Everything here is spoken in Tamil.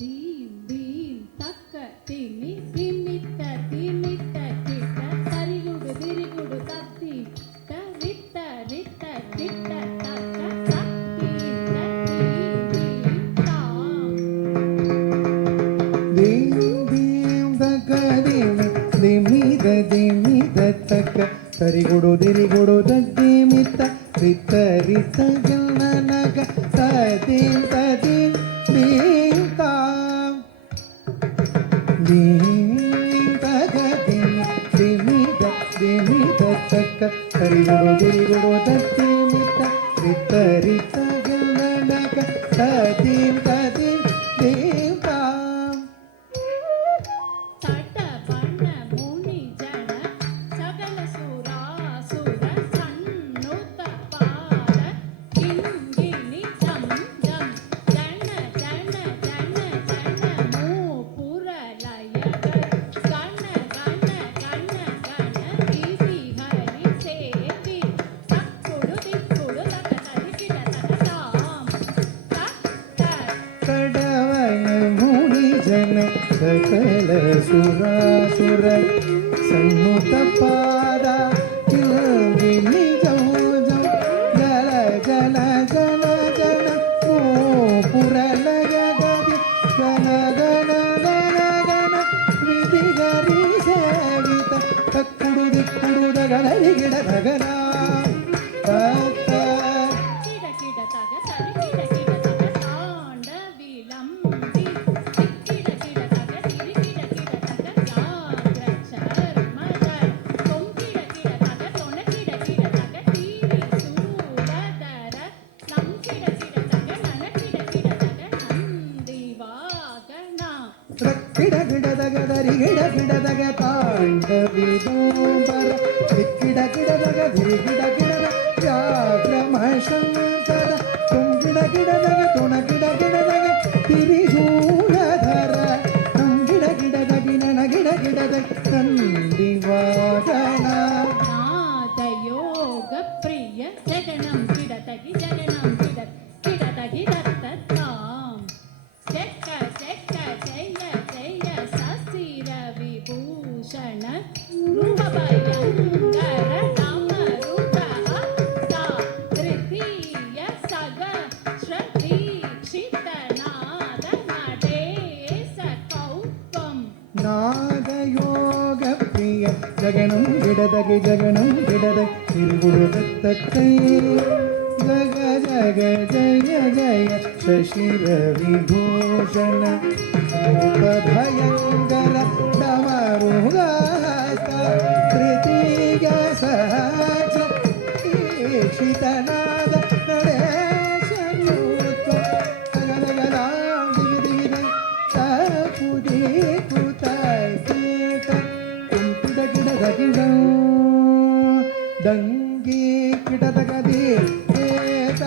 தீம் தீம் தக்க திமி திமித்த திமித்த கிட்ட தரிகுடு திரிகுடு தத்தி ரித்த ரித்த கிட்ட தக்க தத்தி தீம் தாம் தீம் தீம் தக்க திமித திமித தக்க தரிகுடு திரிகுடு தத்தி மித்த ரித்த ரித்த ஜனனக ததீம் ததீம் தீம் தாம் தீம் தக திமித திமித தக்க தரிகுடு திரிகுடு தத்தி மித்த ரித்த ரித்த ஜனனக ததீம் ததீம் தீம் தாம் தட பண முனி ஜன சகல சுராசுர சன்னுத பாத கிங்கினி ஜம் ஜம் ஜன ஜன ஜன ஜன மூ புரலயகர் கண கண கண கண வீசி ஹரி சேவி தக்குடு திக்குடு தக தரிகிட தகதாம் தக்க கடவய முனி ஜன சகல சுராசுர சன்னுத பாத கிங்கினி ஜம் ஜம் ஜல ஜல ஜன ஜன ஓ புரலய கவி ஜன ಗಣ ಗಣ ಗಣ ವಿಧಿ ಗರಿ ಸೇವಿತ ತಕ್ಕುಡು ದಿಕ್ಕುಡು ದಗಲರಿ ಗಿಡ ದಗನ ತಕ್ಕ கிட கிட தக சரி கிட கிட தக தாண்ட விலம்பி கிட கிட தக திரி கிட கிட தக ஜாகிரச்சர் மதர் தொம் கிட கிட தக தொண கிட கிட தக தீரி சூரதர நம் கிட கிட தக நன கிட கிட தக நந்தி வாகனா கிட கிட தக தரி கிட கிட தக தாண்ட விதோம்பர கிட கிட தக திரி கிட கிட வியாக்ரம சங்கர தும் கிட கிட தக துண கிட கிட தக திரி சூலதர நம் கிட கிட தகி நன கிட கிட தக நந்தி வாகனா நாதயோக பிரிய ஜகனம் கிடதகி ஜகனம் கிடதகி தத்ததாம் ஜெக்க ஜெக்க ஜெய ஜெய சசிர விபூஷண ரூபபயங்கர நமருதஹ திருத்தீய சக ஸ்ரதீக்ஷிதநாத நடேச கௌபம் நாதயோக பிரிய ஜகனம் கிடதகி ஜகனம் கிடத திருகுடு தத்தை ஜக ஜக ஜய ஜய சசிர விபூஷண ரூபபயங்கர டமருகாஸ்த திருத்தீய சஹஸ்ர தீக்ஷிதநாத நடேಶ யூத்வம் தகதகதாம் திவி திவி தகுதி குதாய் கீத கும்பிட கிடதகிடம் ದಂಗಿ ಕಿಡದಗದಿ ವೇದ